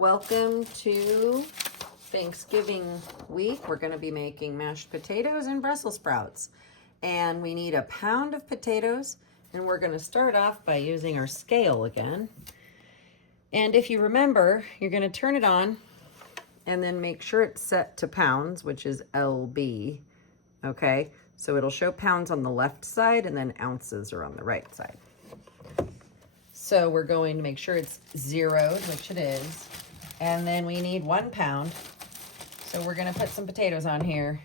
Welcome to Thanksgiving week. We're going to be making mashed potatoes and Brussels sprouts. And we need a pound of potatoes. And we're going to start off by using our scale again. And if you remember, you're going to turn it on and then make sure it's set to pounds, which is LB. Okay, so it'll show pounds on the left side and then ounces are on the right side. So we're going to make sure it's zeroed, which it is. And then we need 1 pound. So we're gonna put some potatoes on here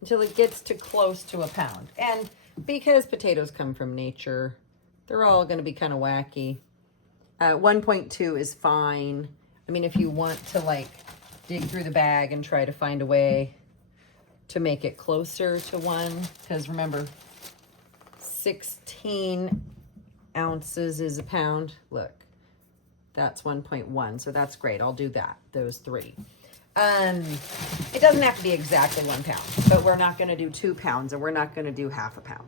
until it gets to close to a pound. And because potatoes come from nature, they're all gonna be kind of wacky. 1.2 is fine. I mean, if you want to like dig through the bag and try to find a way to make it closer to 1, because remember, 16 ounces is a pound. Look. That's 1.1, so that's great. I'll do that, those 3. It doesn't have to be exactly 1 pound, but we're not gonna do 2 pounds and we're not gonna do ½ pound.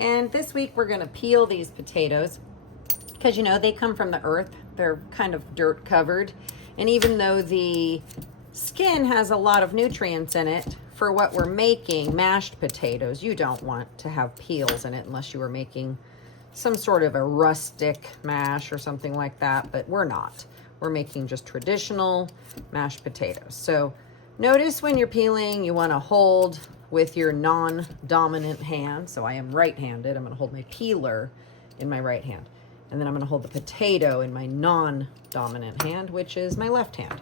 And this week we're gonna peel these potatoes because you know, they come from the earth. They're kind of dirt covered. And even though the skin has a lot of nutrients in it, for what we're making, mashed potatoes, you don't want to have peels in it unless you were making some sort of a rustic mash or something like that, but we're not. We're making just traditional mashed potatoes. So notice when you're peeling, you want to hold with your non-dominant hand. So I am right-handed. I'm going to hold my peeler in my right hand. And then I'm going to hold the potato in my non-dominant hand, which is my left hand.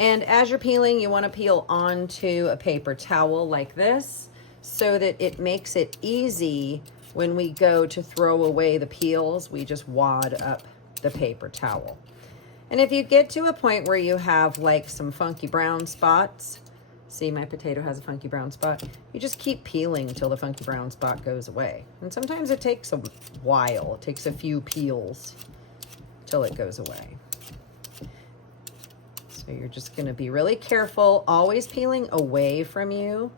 And as you're peeling, you want to peel onto a paper towel like this so that it makes it easy. When we go to throw away the peels, we just wad up the paper towel. And if you get to a point where you have like some funky brown spots, see my potato has a funky brown spot, you just keep peeling until the funky brown spot goes away. And sometimes it takes a while. It takes a few peels till it goes away. So you're just going to be really careful, always peeling away from you.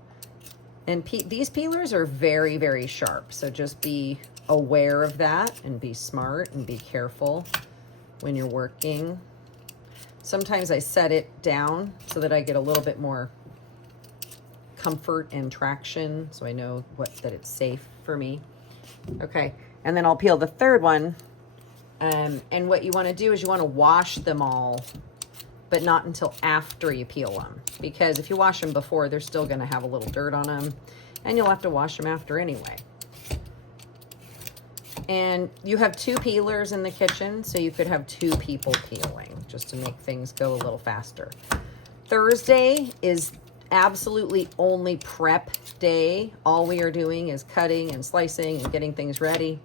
And these peelers are very, very sharp. So just be aware of that and be smart and be careful when you're working. Sometimes I set it down so that I get a little bit more comfort and traction. So I know that it's safe for me. Okay, and then I'll peel the third one. And what you want to do is you want to wash them all, but not until after you peel them. Because if you wash them before, they're still gonna have a little dirt on them, and you'll have to wash them after anyway. And you have 2 peelers in the kitchen, so you could have 2 people peeling, just to make things go a little faster. Thursday is absolutely only prep day. All we are doing is cutting and slicing and getting things ready.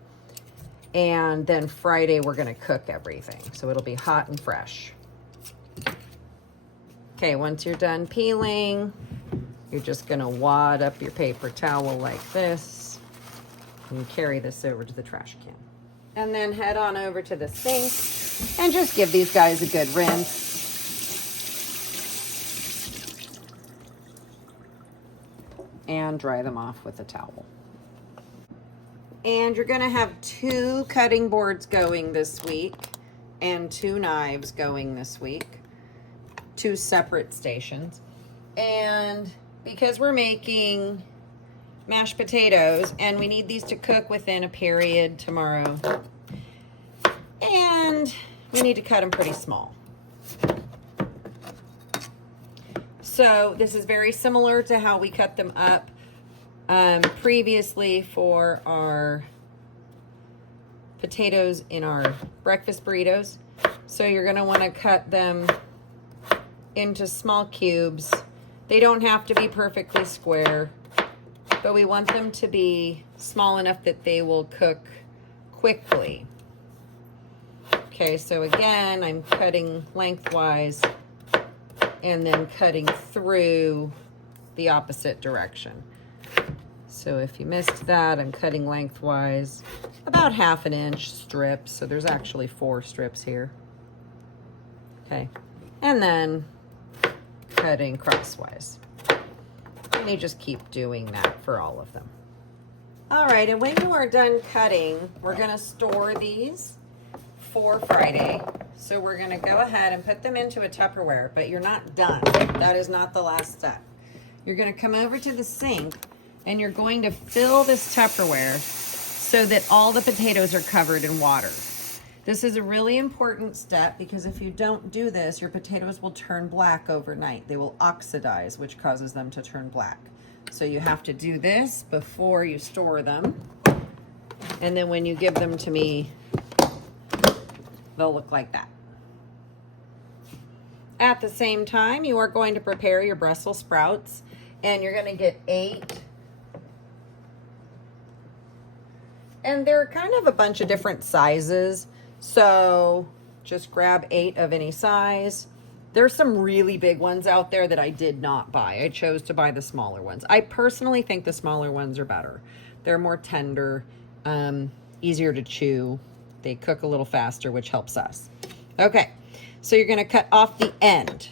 And then Friday, we're gonna cook everything, so it'll be hot and fresh. Okay, once you're done peeling, you're just gonna wad up your paper towel like this and carry this over to the trash can. And then head on over to the sink and just give these guys a good rinse. And dry them off with a towel. And you're gonna have 2 cutting boards going this week and 2 knives going this week. 2 separate stations. And because we're making mashed potatoes and we need these to cook within a period tomorrow, and we need to cut them pretty small. So this is very similar to how we cut them up previously for our potatoes in our breakfast burritos. So you're going to want to cut them into small cubes. They don't have to be perfectly square, but we want them to be small enough that they will cook quickly. Okay, so again, I'm cutting lengthwise and then cutting through the opposite direction. So if you missed that, I'm cutting lengthwise about ½ inch strips. So there's actually 4 strips here. Okay, and then cutting crosswise. And you just keep doing that for all of them. All right, and when you are done cutting, we're gonna store these for Friday. So we're gonna go ahead and put them into a Tupperware, but you're not done. That is not the last step. You're gonna come over to the sink and you're going to fill this Tupperware so that all the potatoes are covered in water. This is a really important step because if you don't do this, your potatoes will turn black overnight. They will oxidize, which causes them to turn black. So you have to do this before you store them. And then when you give them to me, they'll look like that. At the same time, you are going to prepare your Brussels sprouts, and you're going to get 8. And they're kind of a bunch of different sizes. So just grab 8 of any size. There's some really big ones out there that I did not buy. I chose to buy the smaller ones. I personally think the smaller ones are better. They're more tender, easier to chew. They cook a little faster, which helps us. Okay, so you're gonna cut off the end.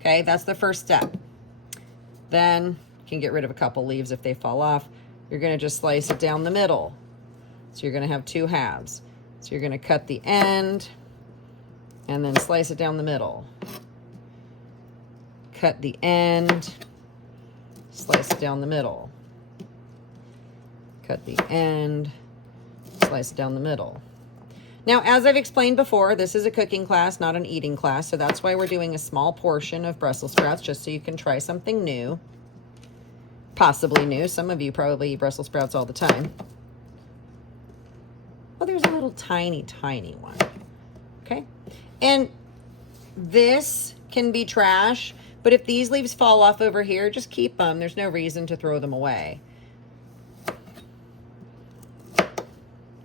Okay, that's the first step. Then you can get rid of a couple leaves if they fall off. You're gonna just slice it down the middle. So you're gonna have 2 halves. So you're gonna cut the end and then slice it down the middle. Cut the end, slice it down the middle. Cut the end, slice it down the middle. Now, as I've explained before, this is a cooking class, not an eating class. So that's why we're doing a small portion of Brussels sprouts, just so you can try something new. Possibly new. Some of you probably eat Brussels sprouts all the time. Well, there's a little tiny, tiny one. Okay. And this can be trash, but if these leaves fall off over here, just keep them. There's no reason to throw them away.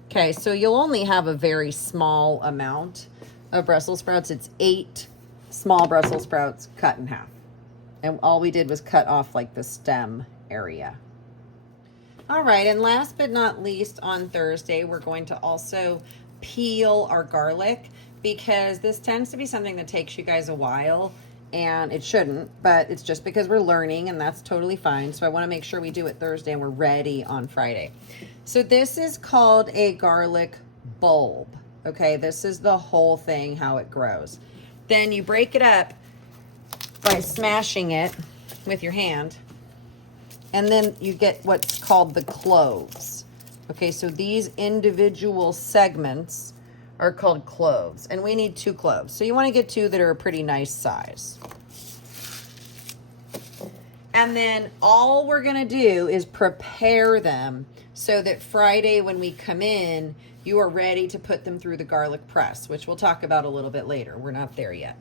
Okay, so you'll only have a very small amount of Brussels sprouts. It's 8 small Brussels sprouts cut in half. And all we did was cut off like the stem area. All right, and last but not least, on Thursday, we're going to also peel our garlic because this tends to be something that takes you guys a while, and it shouldn't, but it's just because we're learning, and that's totally fine. So I want to make sure we do it Thursday and we're ready on Friday. So this is called a garlic bulb. Okay, this is the whole thing, how it grows. Then you break it up by smashing it with your hand, and then you get what's called the cloves. Okay, so these individual segments are called cloves, and we need 2 cloves. So you want to get 2 that are a pretty nice size. And then all we're going to do is prepare them so that Friday when we come in, you are ready to put them through the garlic press, which we'll talk about a little bit later. We're not there yet.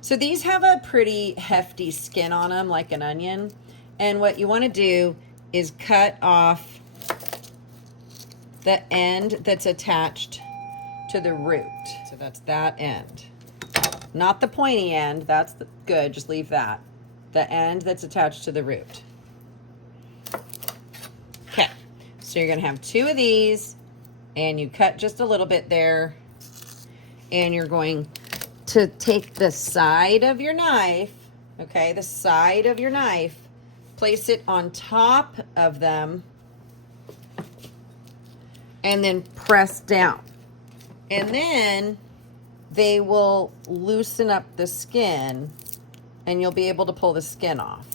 So these have a pretty hefty skin on them, like an onion. And what you want to do is cut off the end that's attached to the root. So that's that end. Not the pointy end. That's good. Just leave that. The end that's attached to the root. Okay. So you're going to have 2 of these, and you cut just a little bit there. And you're going to take the side of your knife, okay, the side of your knife, place it on top of them, and then press down. And then they will loosen up the skin, and you'll be able to pull the skin off.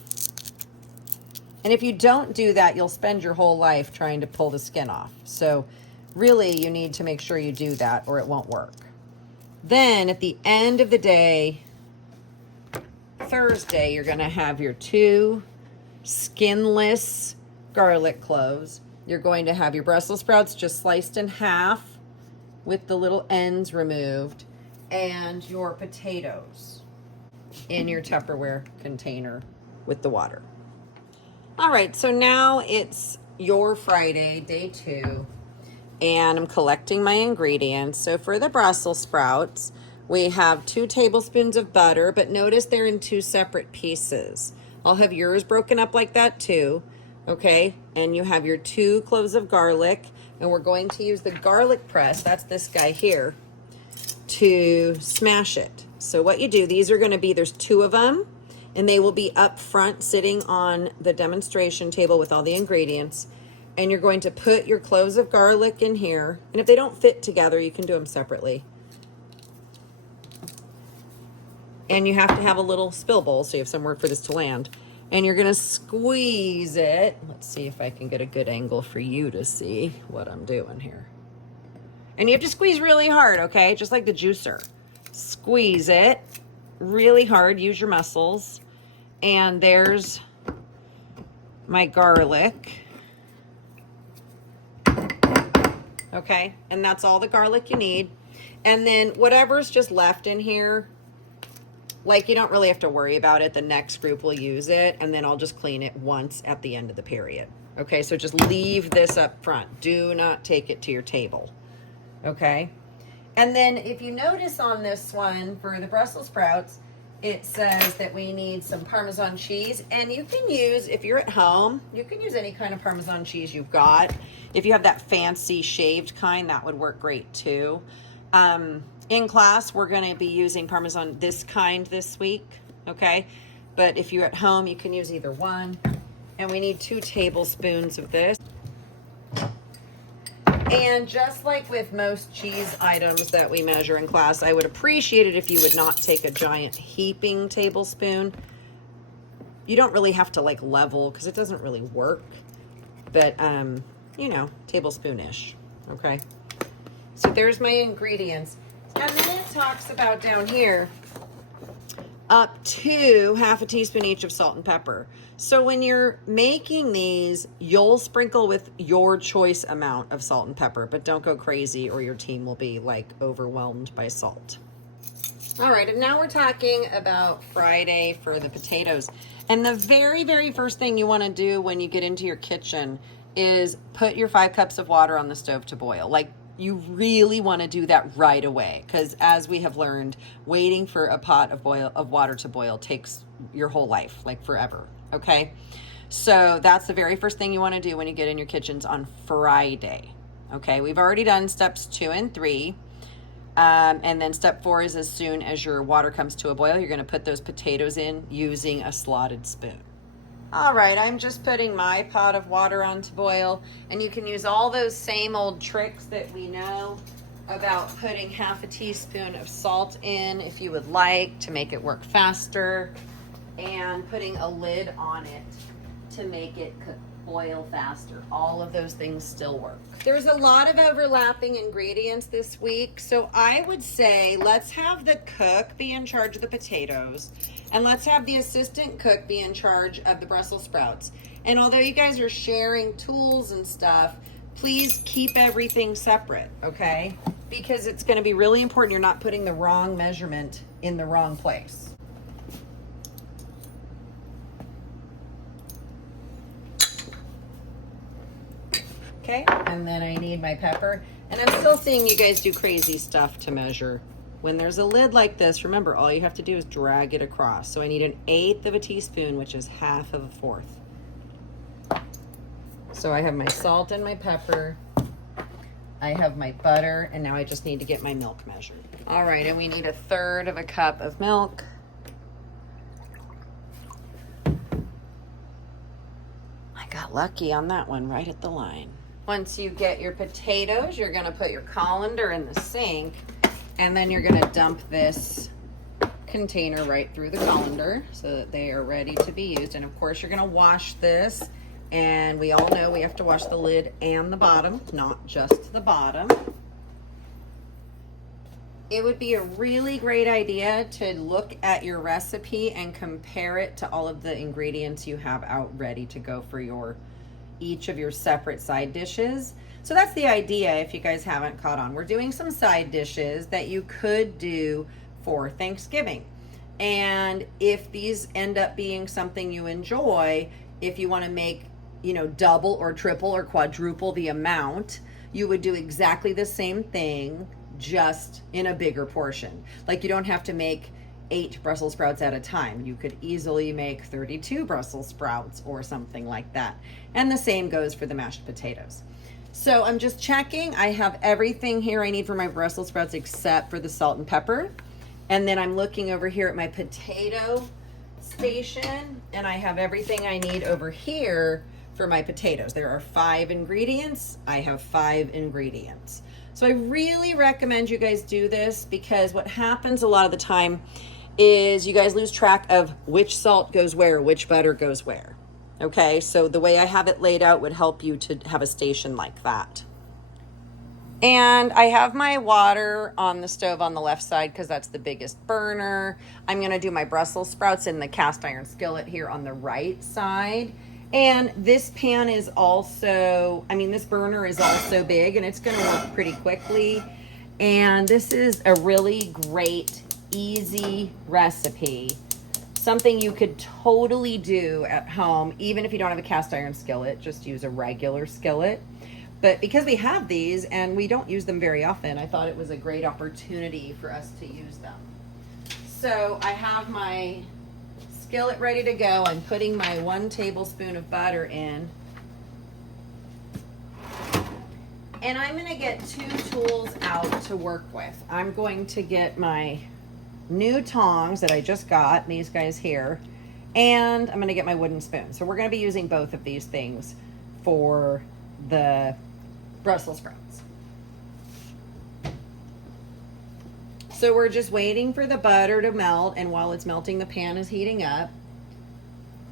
And if you don't do that, you'll spend your whole life trying to pull the skin off. So really, you need to make sure you do that, or it won't work. Then at the end of the day, Thursday, you're going to have your 2 skinless garlic cloves. You're going to have your Brussels sprouts just sliced in half with the little ends removed, and your potatoes in your Tupperware container with the water. All right, so now it's your Friday, day 2, and I'm collecting my ingredients. So for the Brussels sprouts, we have 2 tablespoons of butter, but notice they're in 2 separate pieces. I'll have yours broken up like that too, okay? And you have your 2 cloves of garlic, and we're going to use the garlic press, that's this guy here, to smash it. So what you do, these are going to be, there's 2 of them, and they will be up front sitting on the demonstration table with all the ingredients. And you're going to put your cloves of garlic in here. And if they don't fit together, you can do them separately. And you have to have a little spill bowl so you have somewhere for this to land. And you're gonna squeeze it. Let's see if I can get a good angle for you to see what I'm doing here. And you have to squeeze really hard, okay? Just like the juicer. Squeeze it really hard, use your muscles. And there's my garlic. Okay, and that's all the garlic you need. And then whatever's just left in here, like you don't really have to worry about it. The next group will use it, and then I'll just clean it once at the end of the period. Okay, so just leave this up front. Do not take it to your table. Okay, and then if you notice on this one for the Brussels sprouts, it says that we need some Parmesan cheese, and you can use, if you're at home, you can use any kind of Parmesan cheese you've got. If you have that fancy shaved kind, that would work great too. In class, we're going to be using Parmesan this kind this week, okay? But if you're at home, you can use either one. And we need 2 tablespoons of this. And just like with most cheese items that we measure in class, I would appreciate it if you would not take a giant heaping tablespoon. You don't really have to like level because it doesn't really work. But, you know, tablespoon-ish, okay? So there's my ingredients. And then it talks about down here, up to half a teaspoon each of salt and pepper. So when you're making these, you'll sprinkle with your choice amount of salt and pepper, but don't go crazy or your team will be like overwhelmed by salt. All right, and now we're talking about Friday for the potatoes. And the very, very first thing you want to do when you get into your kitchen is put your 5 cups of water on the stove to boil. Like, you really want to do that right away, because as we have learned, waiting for a pot of water to boil takes your whole life, like forever, okay? So that's the very first thing you want to do when you get in your kitchens on Friday, okay? We've already done steps 2 and 3, and then step 4 is as soon as your water comes to a boil, you're going to put those potatoes in using a slotted spoon. All right, I'm just putting my pot of water on to boil, and you can use all those same old tricks that we know about putting half a teaspoon of salt in if you would like to make it work faster, and putting a lid on it to make it boil faster. All of those things still work. There's a lot of overlapping ingredients this week, so I would say let's have the cook be in charge of the potatoes, and let's have the assistant cook be in charge of the Brussels sprouts. And although you guys are sharing tools and stuff, please keep everything separate, okay? Because it's going to be really important you're not putting the wrong measurement in the wrong place. Okay, and then I need my pepper. And I'm still seeing you guys do crazy stuff to measure. When there's a lid like this, remember, all you have to do is drag it across. So I need 1/8 of a teaspoon, which is 1/2 of a 4th. So I have my salt and my pepper. I have my butter, and now I just need to get my milk measured. All right, and we need 1/3 of a cup of milk. I got lucky on that one, right at the line. Once you get your potatoes, you're gonna put your colander in the sink, and then you're gonna dump this container right through the colander so that they are ready to be used. And of course, you're gonna wash this, and we all know we have to wash the lid and the bottom, not just the bottom. It would be a really great idea to look at your recipe and compare it to all of the ingredients you have out ready to go for each of your separate side dishes. So that's the idea if you guys haven't caught on. We're doing some side dishes that you could do for Thanksgiving. And if these end up being something you enjoy, if you want to make, you know, double or triple or quadruple the amount, you would do exactly the same thing, just in a bigger portion. Like, you don't have to make 8 Brussels sprouts at a time. You could easily make 32 Brussels sprouts or something like that. And the same goes for the mashed potatoes. So I'm just checking. I have everything here I need for my Brussels sprouts except for the salt and pepper. And then I'm looking over here at my potato station, and I have everything I need over here for my potatoes. There are 5 ingredients. I have 5 ingredients. So I really recommend you guys do this, because what happens a lot of the time is you guys lose track of which salt goes where, which butter goes where. Okay, so the way I have it laid out would help you to have a station like that. And I have my water on the stove on the left side because that's the biggest burner. I'm going to do my Brussels sprouts in the cast iron skillet here on the right side. And this pan is also, I mean, this burner is also big and it's going to work pretty quickly. And this is a really great, easy recipe. Something you could totally do at home, even if you don't have a cast iron skillet, just use a regular skillet. But because we have these and we don't use them very often, I thought it was a great opportunity for us to use them. So I have my skillet ready to go. I'm putting my 1 tablespoon of butter in. And I'm going to get 2 tools out to work with. I'm going to get my new tongs that I just got, these guys here, and I'm going to get my wooden spoon. So we're going to be using both of these things for the Brussels sprouts. So we're just waiting for the butter to melt, and while it's melting, the pan is heating up.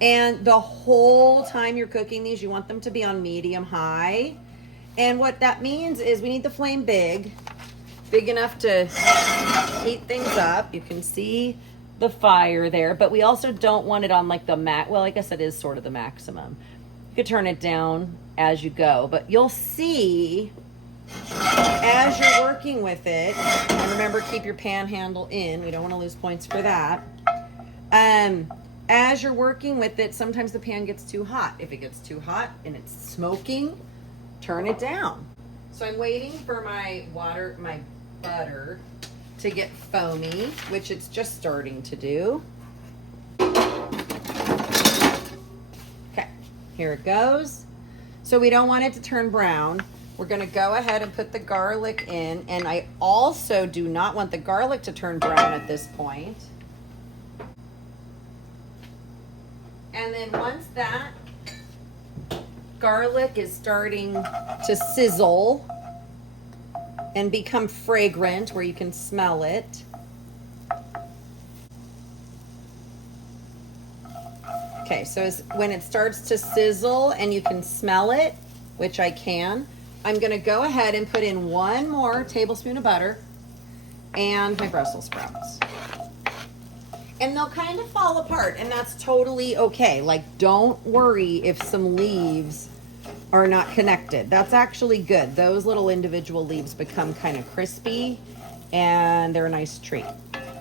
And the whole time you're cooking these, you want them to be on medium high. And what that means is we need the flame big enough to heat things up. You can see the fire there, but we also don't want it on like the well, I guess it is sort of the maximum. You could turn it down as you go, but you'll see as you're working with it, and remember, keep your pan handle in. We don't want to lose points for that. As you're working with it, sometimes the pan gets too hot. If it gets too hot and it's smoking, turn it down. So I'm waiting for my butter to get foamy, which it's just starting to do. Okay, here it goes. So we don't want it to turn brown. We're going to go ahead and put the garlic in, and I also do not want the garlic to turn brown at this point. And then once that garlic is starting to sizzle and become fragrant where you can smell it, okay, so when it starts to sizzle and you can smell it, which I can, I'm going to go ahead and put in 1 more tablespoon of butter and my Brussels sprouts. And they'll kind of fall apart, and that's totally okay. Like, don't worry if some leaves are not connected. That's actually good. Those little individual leaves become kind of crispy, and they're a nice treat.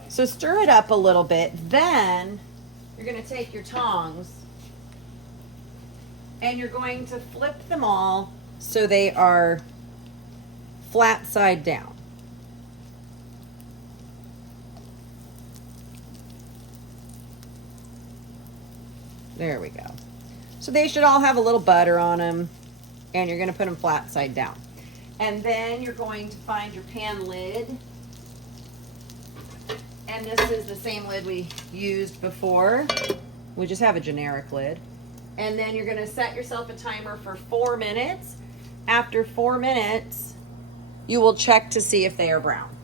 So stir it up a little bit. Then you're going to take your tongs, and you're going to flip them all so they are flat side down. There we go. So they should all have a little butter on them, and you're going to put them flat side down. And then you're going to find your pan lid. And this is the same lid we used before. We just have a generic lid. And then you're going to set yourself a timer for 4 minutes. After 4 minutes, you will check to see if they are brown.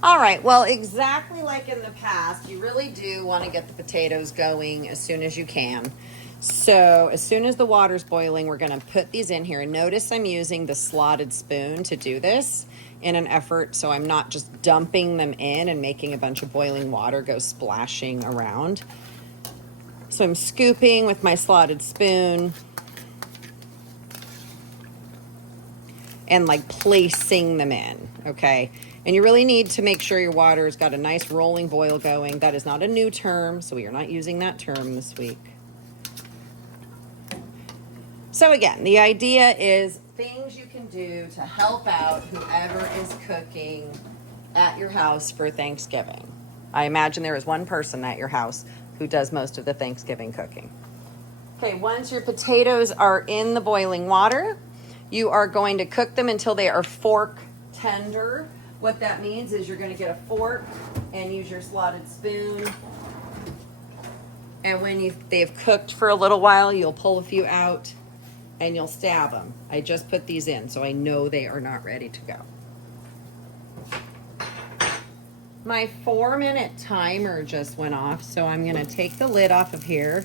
All right, well, exactly like in the past, you really do want to get the potatoes going as soon as you can. So as soon as the water's boiling, we're going to put these in here. And notice I'm using the slotted spoon to do this in an effort so I'm not just dumping them in and making a bunch of boiling water go splashing around. So I'm scooping with my slotted spoon and like placing them in, okay? And you really need to make sure your water's got a nice rolling boil going. That is not a new term, so we are not using that term this week. So again, the idea is things you can do to help out whoever is cooking at your house for Thanksgiving. I imagine there is one person at your house who does most of the Thanksgiving cooking. Okay, once your potatoes are in the boiling water, you are going to cook them until they are fork tender. What that means is you're going to get a fork and use your slotted spoon. And when they've cooked for a little while, you'll pull a few out and you'll stab them. I just put these in, so I know they are not ready to go. My 4-minute timer just went off, so I'm gonna take the lid off of here.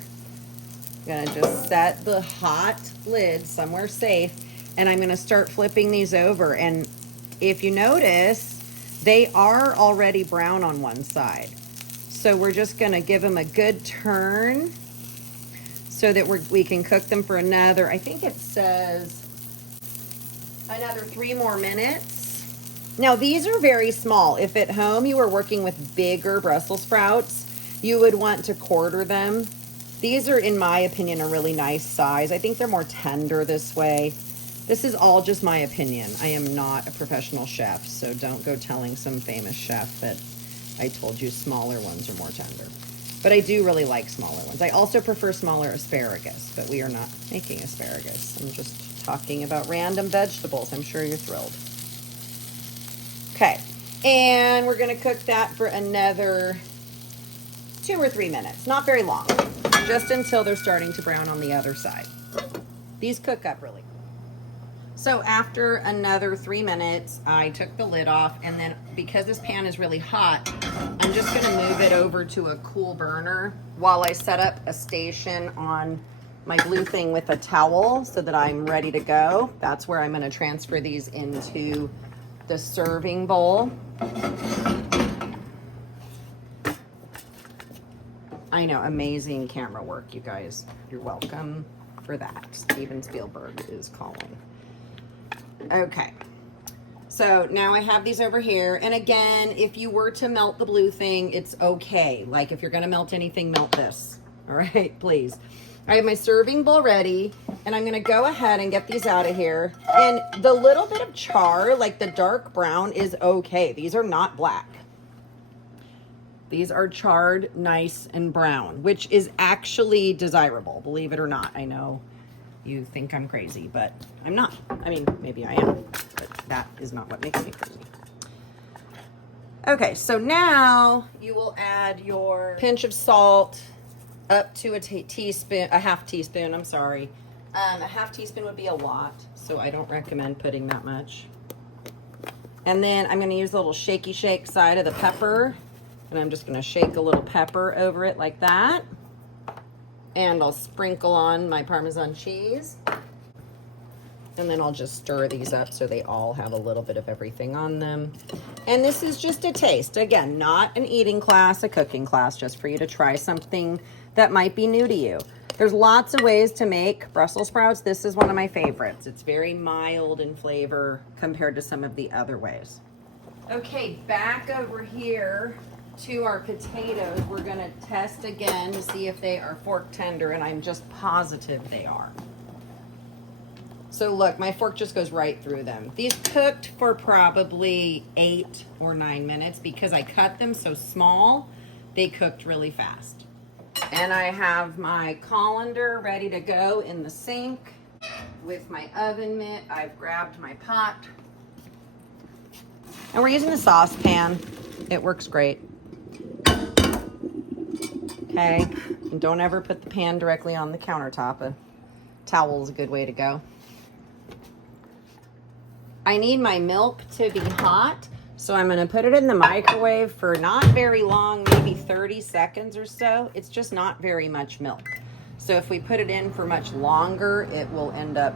I'm gonna just set the hot lid somewhere safe, and I'm gonna start flipping these over. And if you notice, they are already brown on one side. So we're just gonna give them a good turn so that we can cook them for another, I think it says another 3 more minutes. Now these are very small. If at home you were working with bigger Brussels sprouts, you would want to quarter them. These are, in my opinion, a really nice size. I think they're more tender this way. This is all just my opinion. I am not a professional chef, so don't go telling some famous chef that I told you smaller ones are more tender. But I do really like smaller ones. I also prefer smaller asparagus, but we are not making asparagus. I'm just talking about random vegetables. I'm sure you're thrilled. Okay, and we're gonna cook that for another 2 or 3 minutes. Not very long, just until they're starting to brown on the other side. These cook up really quick. So after another 3 minutes, I took the lid off, and then because this pan is really hot, I'm just gonna move it over to a cool burner while I set up a station on my blue thing with a towel so that I'm ready to go. That's where I'm gonna transfer these into the serving bowl. I know, amazing camera work, you guys. You're welcome for that. Steven Spielberg is calling. Okay, so now I have these over here. And again, if you were to melt the blue thing, it's okay. Like if you're gonna melt anything, melt this. All right, please. I have my serving bowl ready, and I'm gonna go ahead and get these out of here. And the little bit of char, like the dark brown, is okay. These are not black. These are charred, nice, and brown, which is actually desirable, believe it or not. I know you think I'm crazy, but I'm not. I mean, maybe I am, but that is not what makes me crazy. Okay, so now you will add your pinch of salt up to a half teaspoon, I'm sorry. A half teaspoon would be a lot, so I don't recommend putting that much. And then I'm gonna use the little shaky shake side of the pepper, and I'm just gonna shake a little pepper over it like that. And I'll sprinkle on my Parmesan cheese. And then I'll just stir these up so they all have a little bit of everything on them. And this is just a taste. Again, not an eating class, a cooking class, just for you to try something that might be new to you. There's lots of ways to make Brussels sprouts. This is one of my favorites. It's very mild in flavor compared to some of the other ways. Okay, back over here to our potatoes. We're gonna test again to see if they are fork tender, and I'm just positive they are. So look, my fork just goes right through them. These cooked for probably 8 or 9 minutes because I cut them so small, they cooked really fast. And I have my colander ready to go in the sink with my oven mitt. I've grabbed my pot. And we're using the saucepan. It works great. Okay, and don't ever put the pan directly on the countertop. A towel is a good way to go. I need my milk to be hot, so I'm gonna put it in the microwave for not very long, maybe 30 seconds or so. It's just not very much milk. So if we put it in for much longer, it will end up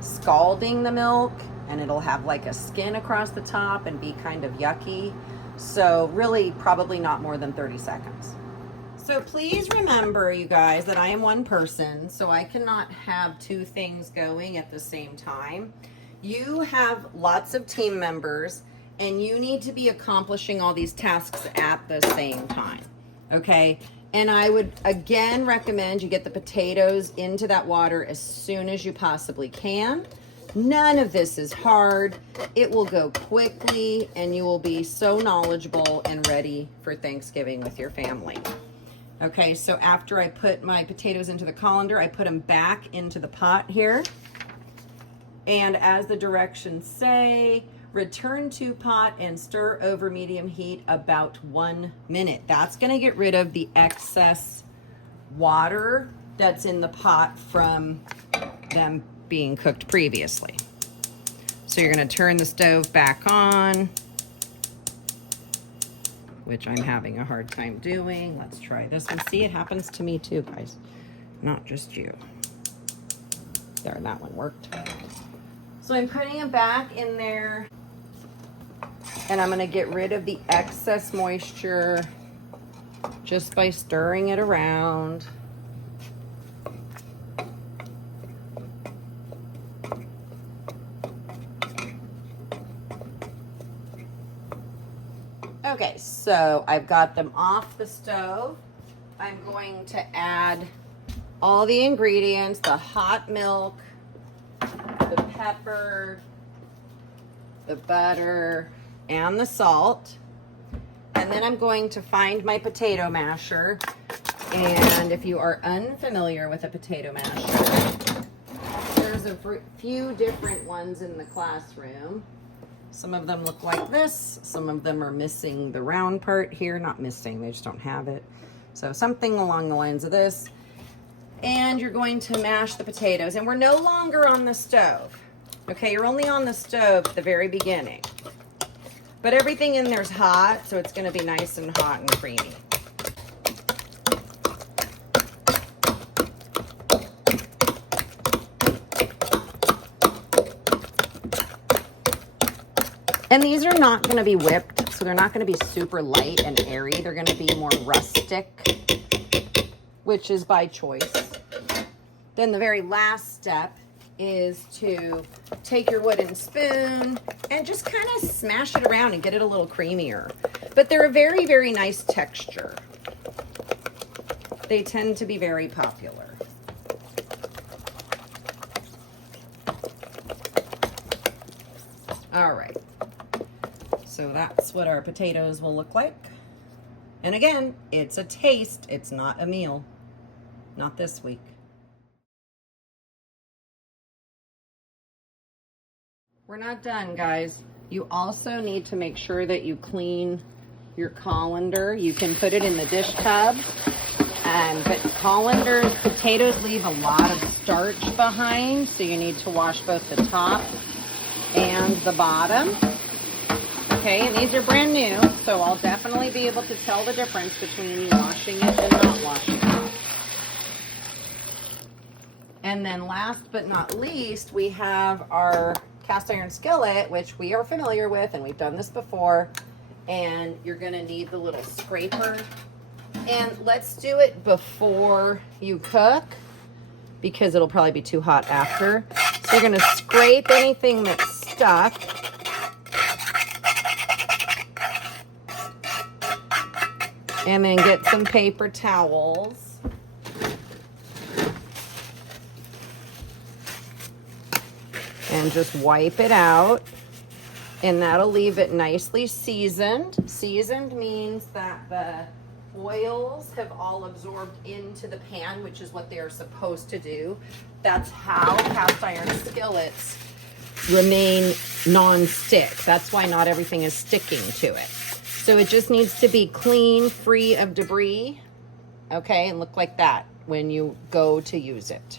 scalding the milk, and it'll have like a skin across the top and be kind of yucky. So really probably not more than 30 seconds. So please remember, you guys, that I am one person, so I cannot have 2 things going at the same time. You have lots of team members, and you need to be accomplishing all these tasks at the same time, okay? And I would, again, recommend you get the potatoes into that water as soon as you possibly can. None of this is hard. It will go quickly, and you will be so knowledgeable and ready for Thanksgiving with your family. Okay, so after I put my potatoes into the colander, I put them back into the pot here. And as the directions say, return to pot and stir over medium heat about 1 minute. That's gonna get rid of the excess water that's in the pot from them being cooked previously. So you're going to turn the stove back on, which I'm having a hard time doing. Let's try this one. See, it happens to me too, guys. Not just you. There, that one worked. So I'm putting it back in there, and I'm going to get rid of the excess moisture just by stirring it around. Okay, so I've got them off the stove. I'm going to add all the ingredients, the hot milk, the pepper, the butter, and the salt. And then I'm going to find my potato masher. And if you are unfamiliar with a potato masher, there's a few different ones in the classroom. Some of them look like this. Some of them are missing the round part here. Not missing, they just don't have it. So something along the lines of this. And you're going to mash the potatoes. And we're no longer on the stove. Okay, you're only on the stove at the very beginning. But everything in there's hot, so it's going to be nice and hot and creamy. And these are not going to be whipped, so they're not going to be super light and airy. They're going to be more rustic, which is by choice. Then the very last step is to take your wooden spoon and just kind of smash it around and get it a little creamier. But they're a very, very nice texture. They tend to be very popular. All right. So that's what our potatoes will look like. And again, it's a taste, it's not a meal. Not this week. We're not done, guys. You also need to make sure that you clean your colander. You can put it in the dish tub. But colanders, potatoes leave a lot of starch behind, so you need to wash both the top and the bottom. Okay, and these are brand new, so I'll definitely be able to tell the difference between washing it and not washing it. And then last but not least, we have our cast iron skillet, which we are familiar with, and we've done this before. And you're gonna need the little scraper. And let's do it before you cook, because it'll probably be too hot after. So you're gonna scrape anything that's stuck. And then get some paper towels. And just wipe it out. And that'll leave it nicely seasoned. Seasoned means that the oils have all absorbed into the pan, which is what they are supposed to do. That's how cast iron skillets remain non-stick. That's why not everything is sticking to it. So it just needs to be clean, free of debris, okay, and look like that when you go to use it.